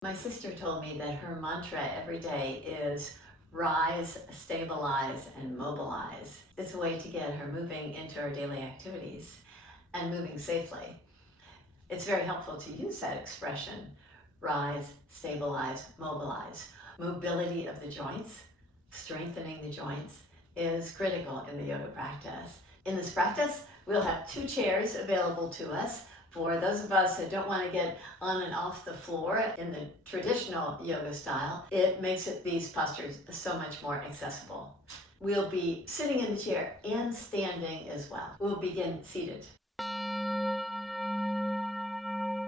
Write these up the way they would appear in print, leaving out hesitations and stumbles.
My sister told me that her mantra every day is rise, stabilize, and mobilize. It's a way to get her moving into her daily activities and moving safely. It's very helpful to use that expression, rise, stabilize, mobilize. Mobility of the joints, strengthening the joints is critical in the yoga practice. In this practice, we'll have 2 chairs available to us. For those of us who don't want to get on and off the floor in the traditional yoga style, it makes these postures so much more accessible. We'll be sitting in the chair and standing as well. We'll begin seated.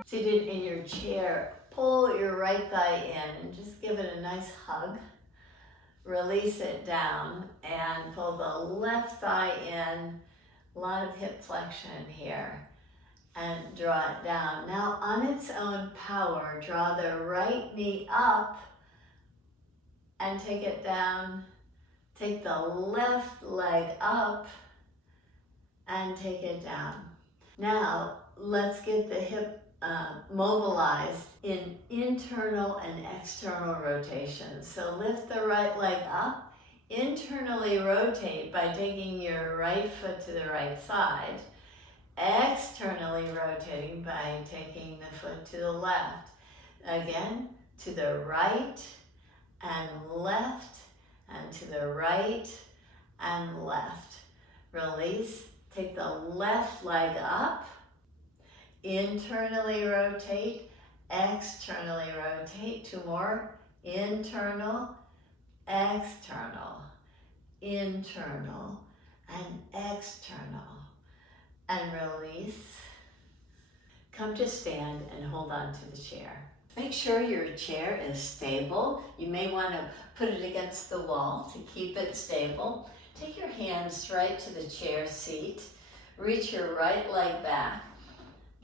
Seated in your chair, pull your right thigh in and just give it a nice hug. Release it down and pull the left thigh in. A lot of hip flexion here. And draw it down. Now on its own power, draw the right knee up and take it down. Take the left leg up and take it down. Now let's get the hip mobilized in internal and external rotations. So lift the right leg up, internally rotate by taking your right foot to the right side. Externally rotating by taking the foot to the left. Again, to the right and left, and to the right and left. Release, take the left leg up, internally rotate, externally rotate. 2 more, internal, external, internal, and external. And release. Come to stand and hold on to the chair. Make sure your chair is stable. You may want to put it against the wall to keep it stable. Take your hands right to the chair seat. Reach your right leg back.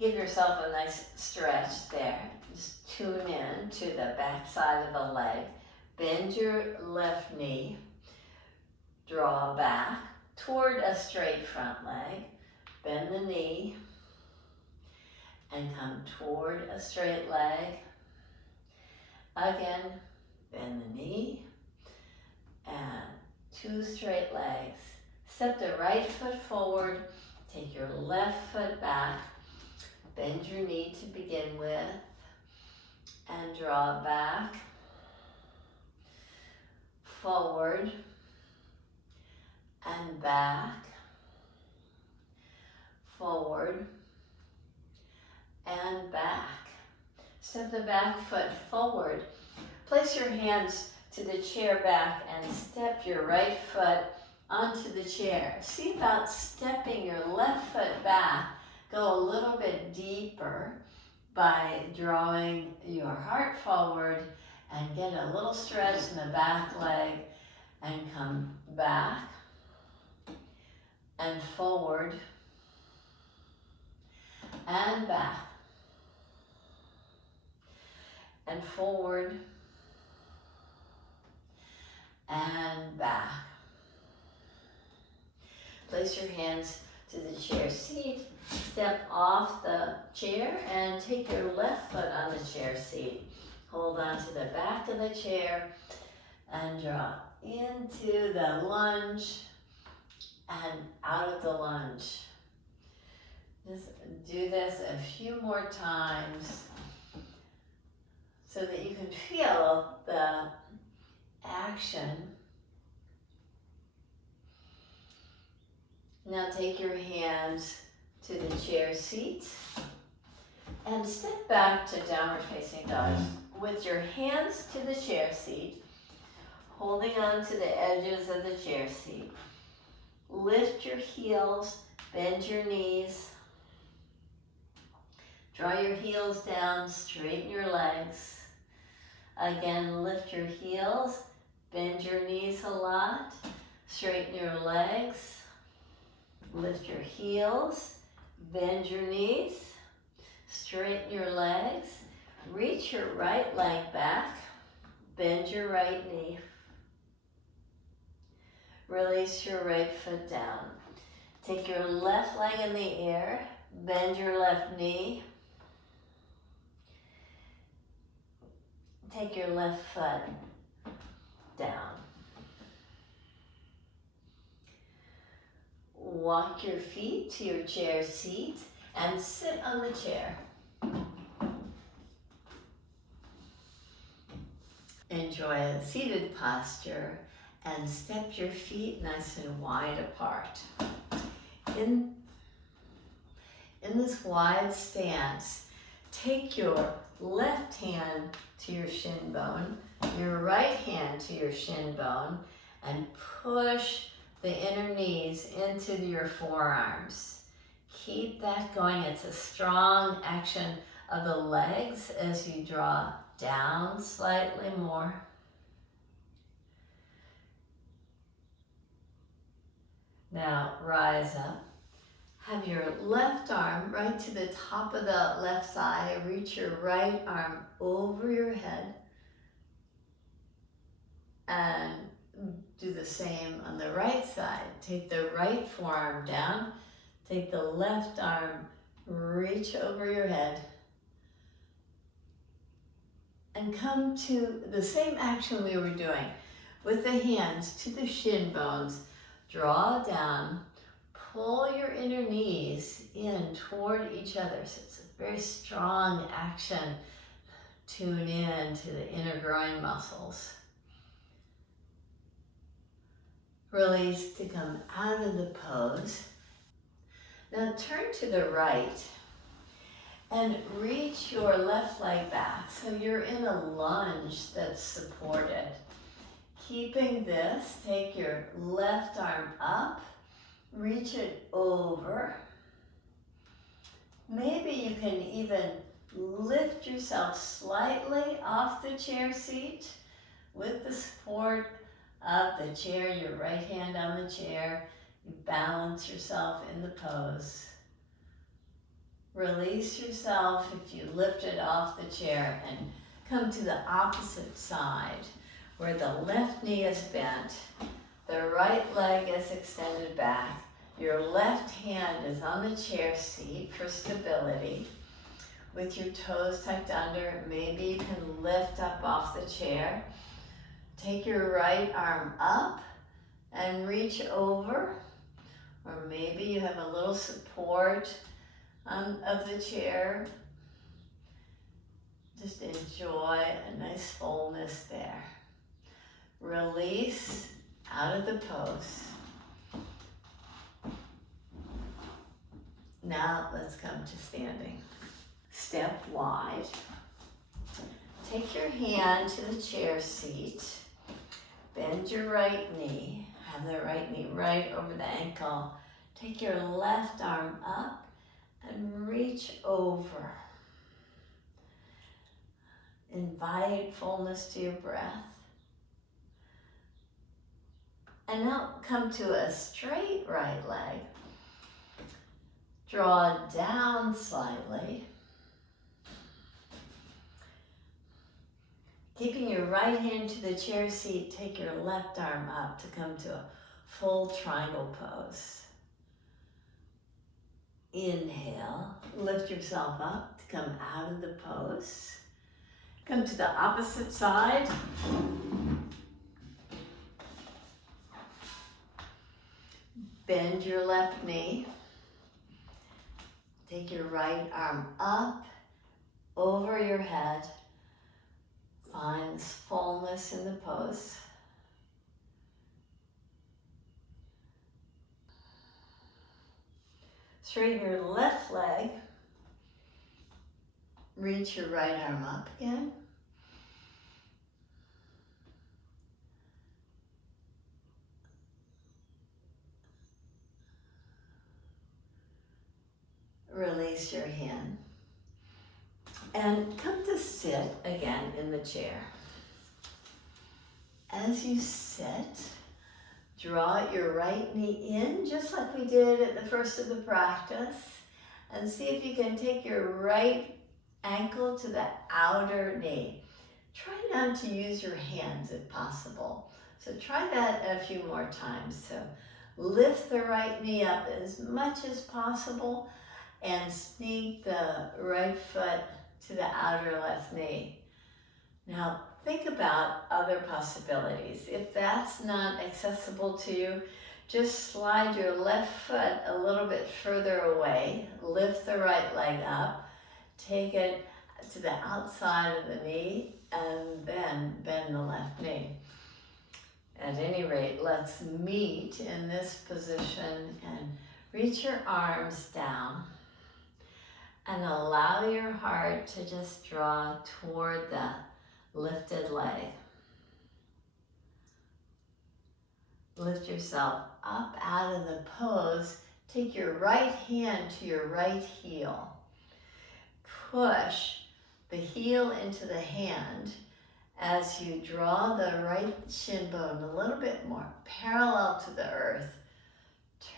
Give yourself a nice stretch there. Just tune in to the back side of the leg. Bend your left knee. Draw back toward a straight front leg. Bend the knee and come toward a straight leg. Again, bend the knee and 2 straight legs. Step the right foot forward, take your left foot back, bend your knee to begin with, and draw back, forward, and back, forward, and back. Step the back foot forward. Place your hands to the chair back and step your right foot onto the chair. See about stepping your left foot back. Go a little bit deeper by drawing your heart forward and get a little stretch in the back leg and come back and forward and back and forward and back. Place your hands to the chair seat. Step off the chair and take your left foot on the chair seat. Hold on to the back of the chair and draw into the lunge and out of the lunge. Just do this a few more times so that you can feel the action. Now take your hands to the chair seat and step back to downward facing dog with your hands to the chair seat, holding on to the edges of the chair seat. Lift your heels, bend your knees. Draw your heels down, straighten your legs. Again, lift your heels, bend your knees a lot, straighten your legs. Lift your heels, bend your knees, straighten your legs. Reach your right leg back, bend your right knee. Release your right foot down. Take your left leg in the air, bend your left knee. take your left foot down. Walk your feet to your chair seat and sit on the chair. Enjoy a seated posture and step your feet nice and wide apart. In this wide stance, take your left hand to your shin bone, your right hand to your shin bone, and push the inner knees into your forearms. Keep that going. It's a strong action of the legs as you draw down slightly more. Now rise up. Have your left arm right to the top of the left thigh. Reach your right arm over your head. And do the same on the right side. Take the right forearm down. Take the left arm, reach over your head. And come to the same action we were doing with the hands to the shin bones. Draw down, pull your inner knees in toward each other. So it's a very strong action. Tune in to the inner groin muscles. Release to come out of the pose. Now turn to the right and reach your left leg back. So you're in a lunge that's supported. Keeping this, take your left arm up, reach it over. Maybe you can even lift yourself slightly off the chair seat with the support of the chair, your right hand on the chair. You balance yourself in the pose. Release yourself if you lift it off the chair and come to the opposite side where the left knee is bent, the right leg is extended back, your left hand is on the chair seat for stability. With your toes tucked under, maybe you can lift up off the chair. Take your right arm up and reach over, or maybe you have a little support of the chair. Just enjoy a nice fullness there. Release out of the pose. Now let's come to standing. Step wide. Take your hand to the chair seat. Bend your right knee. Have the right knee right over the ankle. Take your left arm up and reach over. Invite fullness to your breath. And now come to a straight right leg. Draw down slightly. Keeping your right hand to the chair seat, take your left arm up to come to a full triangle pose. Inhale, lift yourself up to come out of the pose. Come to the opposite side. Bend your left knee. Take your right arm up over your head. Find this fullness in the pose. Straighten your left leg. Reach your right arm up again. Release your hand. And come to sit again in the chair. As you sit, draw your right knee in, just like we did at the first of the practice, and see if you can take your right ankle to the outer knee. Try not to use your hands if possible. So try that a few more times. So lift the right knee up as much as possible and sneak the right foot to the outer left knee. Now think about other possibilities. If that's not accessible to you, just slide your left foot a little bit further away, lift the right leg up, take it to the outside of the knee, and then bend the left knee. At any rate, let's meet in this position and reach your arms down and allow your heart to just draw toward the lifted leg. Lift yourself up out of the pose. Take your right hand to your right heel. Push the heel into the hand as you draw the right shin bone a little bit more parallel to the earth.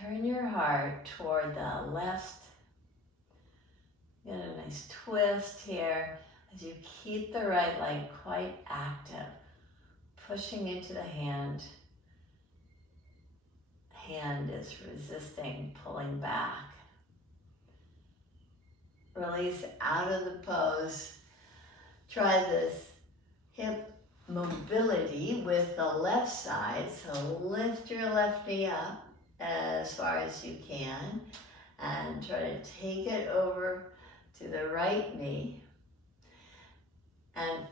Turn your heart toward the left. Get a nice twist here as you keep the right leg quite active, pushing into the hand. Hand is resisting, pulling back. Release out of the pose. Try this hip mobility with the left side. So lift your left knee up as far as you can and try to take it over to the right knee and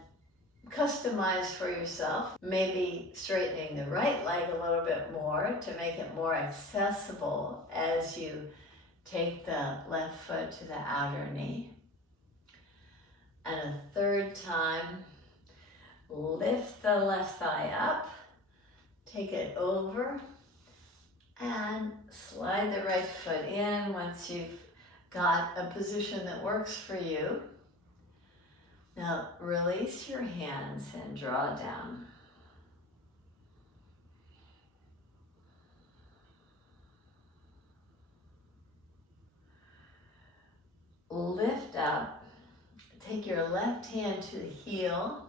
customize for yourself, maybe straightening the right leg a little bit more to make it more accessible as you take the left foot to the outer knee. And a third time, lift the left thigh up, take it over, and slide the right foot in once you've got a position that works for you. Now release your hands and draw down. Lift up. Take your left hand to the heel.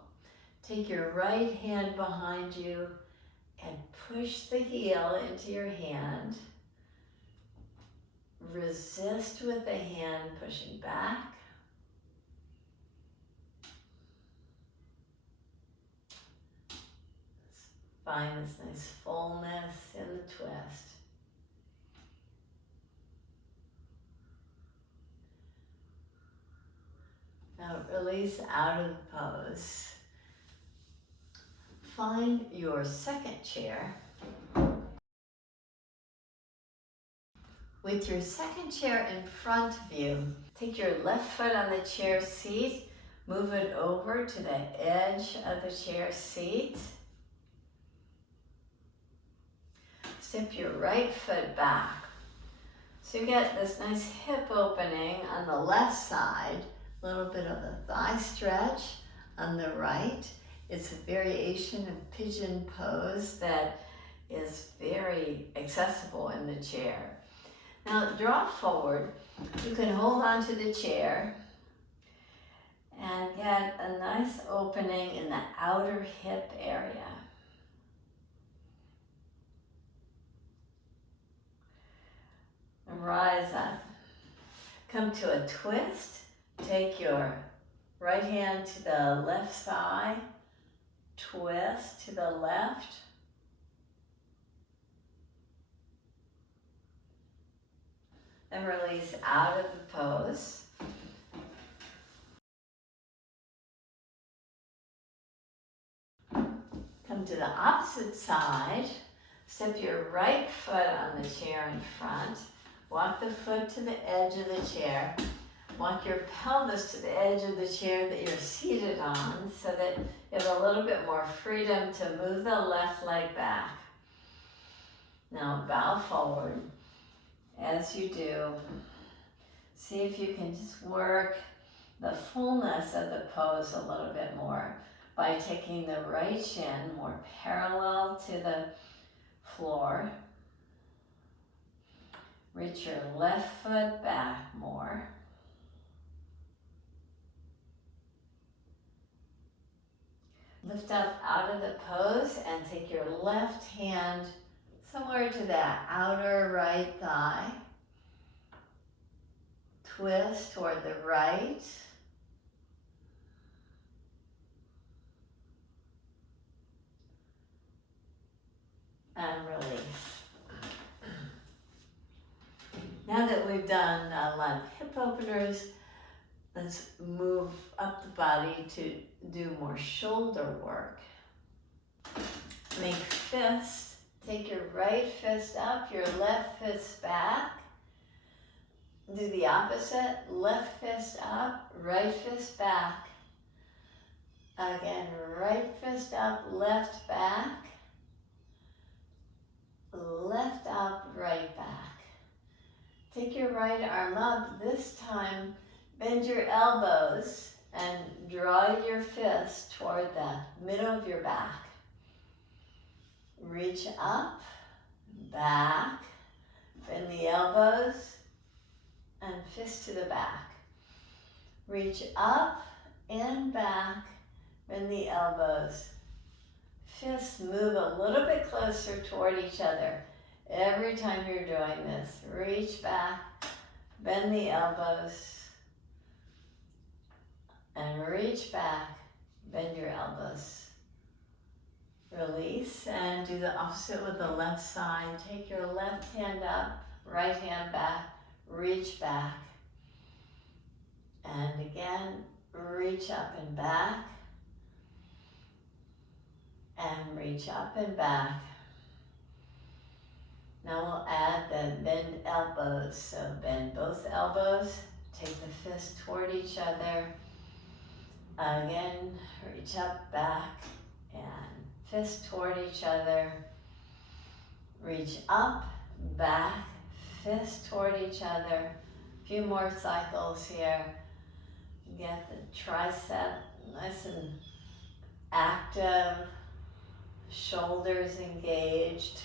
Take your right hand behind you and push the heel into your hand. Resist with the hand pushing back. Find this nice fullness in the twist. Now release out of the pose. Find your second chair. With your second chair in front of you, take your left foot on the chair seat, move it over to the edge of the chair seat. Step your right foot back. So you get this nice hip opening on the left side, a little bit of a thigh stretch on the right. It's a variation of pigeon pose that is very accessible in the chair. Now draw forward. You can hold on to the chair and get a nice opening in the outer hip area. And rise up. Come to a twist. Take your right hand to the left thigh. Twist to the left. And release out of the pose. Come to the opposite side. Step your right foot on the chair in front. Walk the foot to the edge of the chair. Walk your pelvis to the edge of the chair that you're seated on so that you have a little bit more freedom to move the left leg back. Now bow forward. As you do, see if you can just work the fullness of the pose a little bit more by taking the right shin more parallel to the floor. Reach your left foot back more. Lift up out of the pose and take your left hand somewhere to that outer right thigh. Twist toward the right. and release. Now that we've done a lot of hip openers, let's move up the body to do more shoulder work. Make fists. Take your right fist up, your left fist back. Do the opposite. Left fist up, right fist back. Again, right fist up, left back. Left up, right back. Take your right arm up. This time, bend your elbows and draw your fist toward the middle of your back. Reach up, back, bend the elbows, and fist to the back. Reach up and back, bend the elbows. Fists move a little bit closer toward each other. Every time you're doing this, reach back, bend the elbows, and reach back, bend your elbows. Release and do the opposite with the left side. Take your left hand up, right hand back, reach back. And again, reach up and back. And reach up and back. Now we'll add the bend elbows. So bend both elbows, take the fist toward each other. Again, reach up, back, and fist toward each other. Reach up, back, fist toward each other. A few more cycles here. Get the tricep nice and active, shoulders engaged.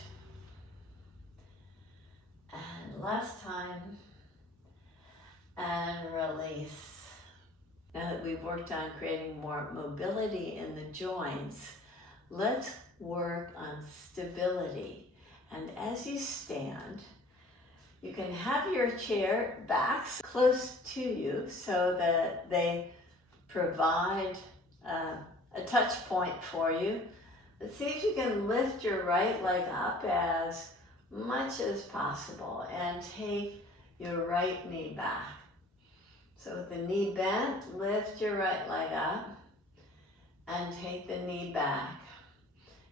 And last time, and release. Now that we've worked on creating more mobility in the joints, let's work on stability. And as you stand, you can have your chair backs close to you so that they provide a touch point for you. But see if you can lift your right leg up as much as possible and take your right knee back. So with the knee bent, lift your right leg up and take the knee back.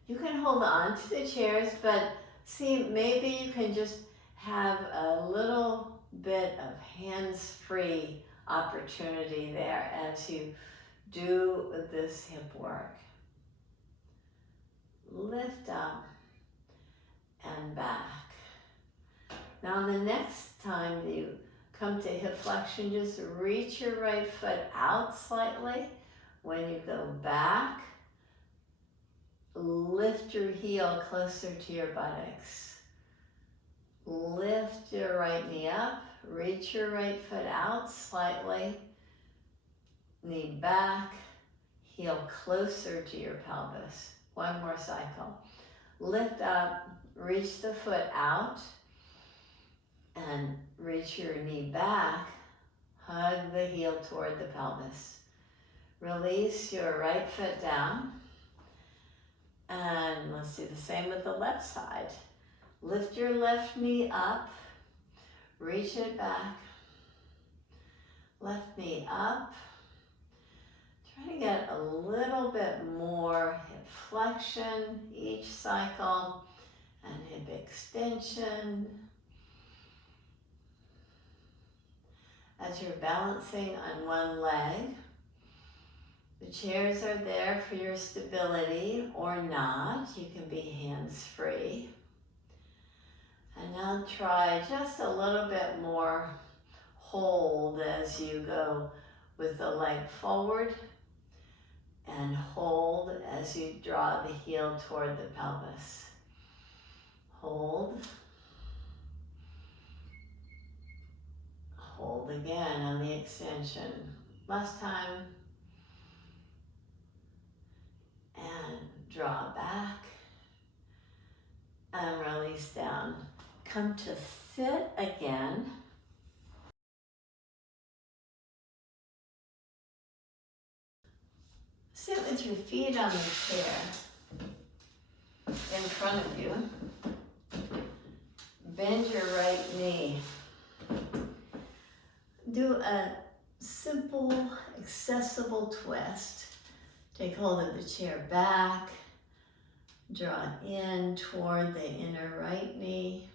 You can hold on to the chairs, but see, maybe you can just have a little bit of hands-free opportunity there as you do this hip work. Lift up and back. Now the next time you come to hip flexion, just reach your right foot out slightly. When you go back, lift your heel closer to your buttocks. Lift your right knee up, reach your right foot out slightly. Knee back, heel closer to your pelvis. One more cycle. Lift up, reach the foot out, and reach your knee back. Hug the heel toward the pelvis. Release your right foot down. And let's do the same with the left side. Lift your left knee up, reach it back. Left knee up. Try to get a little bit more hip flexion each cycle and hip extension. As you're balancing on one leg, the chairs are there for your stability or not. You can be hands-free. And now try just a little bit more hold as you go with the leg forward and hold as you draw the heel toward the pelvis. Hold. Hold again on the extension. Last time. And draw back and release down. Come to sit again. Sit with your feet on the chair in front of you. bend your right knee. Do a simple, accessible twist. Take hold of the chair back. Draw in toward the inner right knee.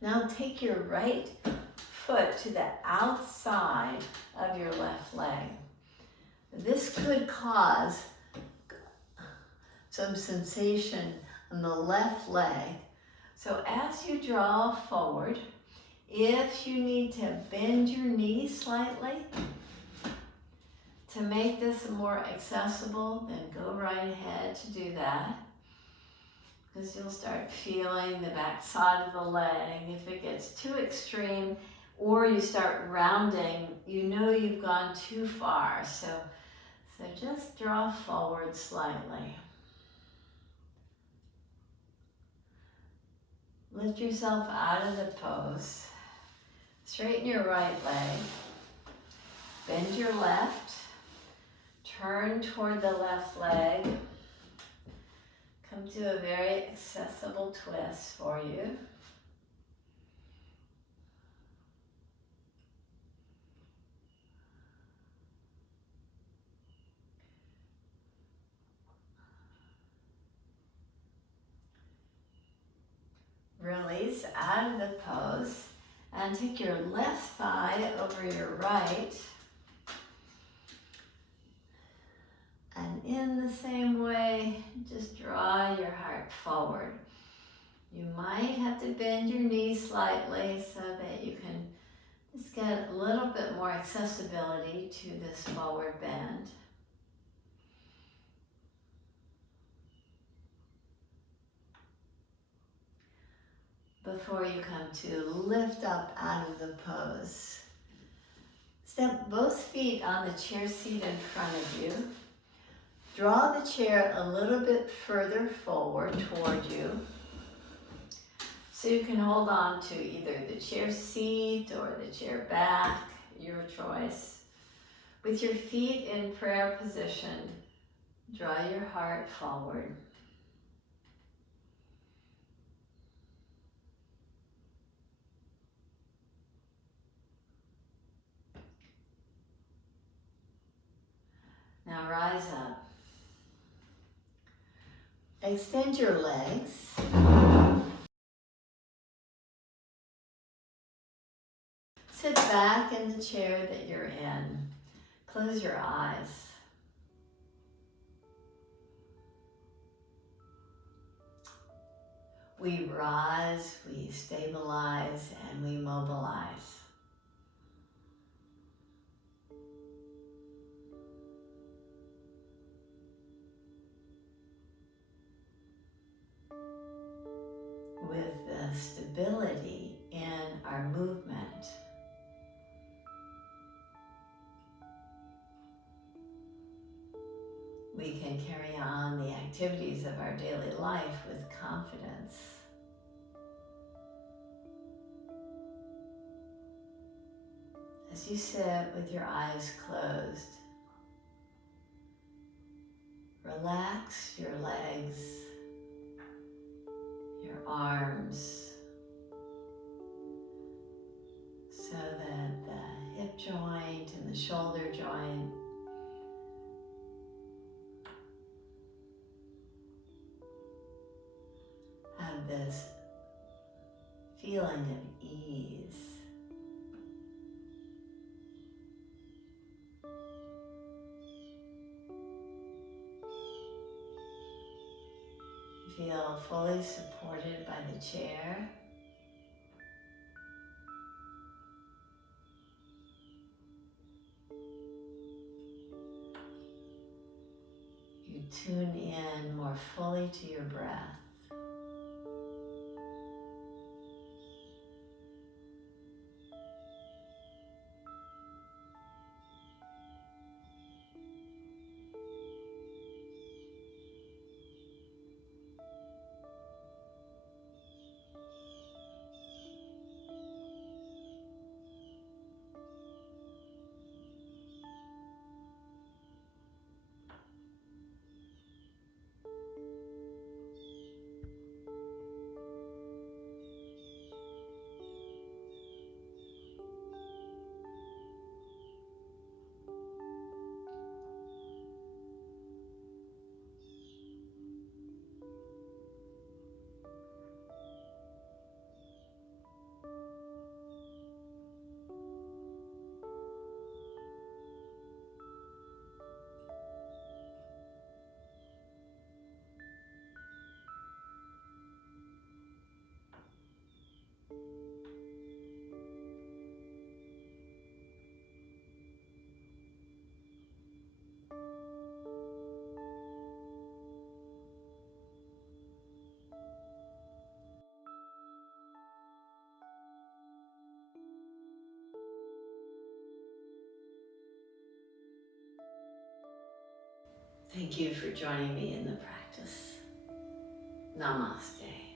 Now take your right foot to the outside of your left leg. This could cause some sensation on the left leg. So as you draw forward, if you need to bend your knee slightly to make this more accessible, then go right ahead to do that. Because you'll start feeling the back side of the leg. If it gets too extreme or you start rounding, you know you've gone too far. So just draw forward slightly. Lift yourself out of the pose. Straighten your right leg. Bend your left. Turn toward the left leg. Come to a very accessible twist for you. Release out of the pose and take your left thigh over your right. And in the same way, just draw your heart forward. You might have to bend your knees slightly so that you can just get a little bit more accessibility to this forward bend. Before you come to lift up out of the pose, step both feet on the chair seat in front of you. Draw the chair a little bit further forward toward you so you can hold on to either the chair seat or the chair back, your choice. With your feet in prayer position, draw your heart forward. Now rise up. Extend your legs. Sit back in the chair that you're in. Close your eyes. We rise, we stabilize, and we mobilize. With the stability in our movement, we can carry on the activities of our daily life with confidence. As you sit with your eyes closed, relax your legs, your arms, so that the hip joint and the shoulder joint have this feeling of ease. Feel fully supported by the chair. You tune in more fully to your breath. Thank you for joining me in the practice. Namaste.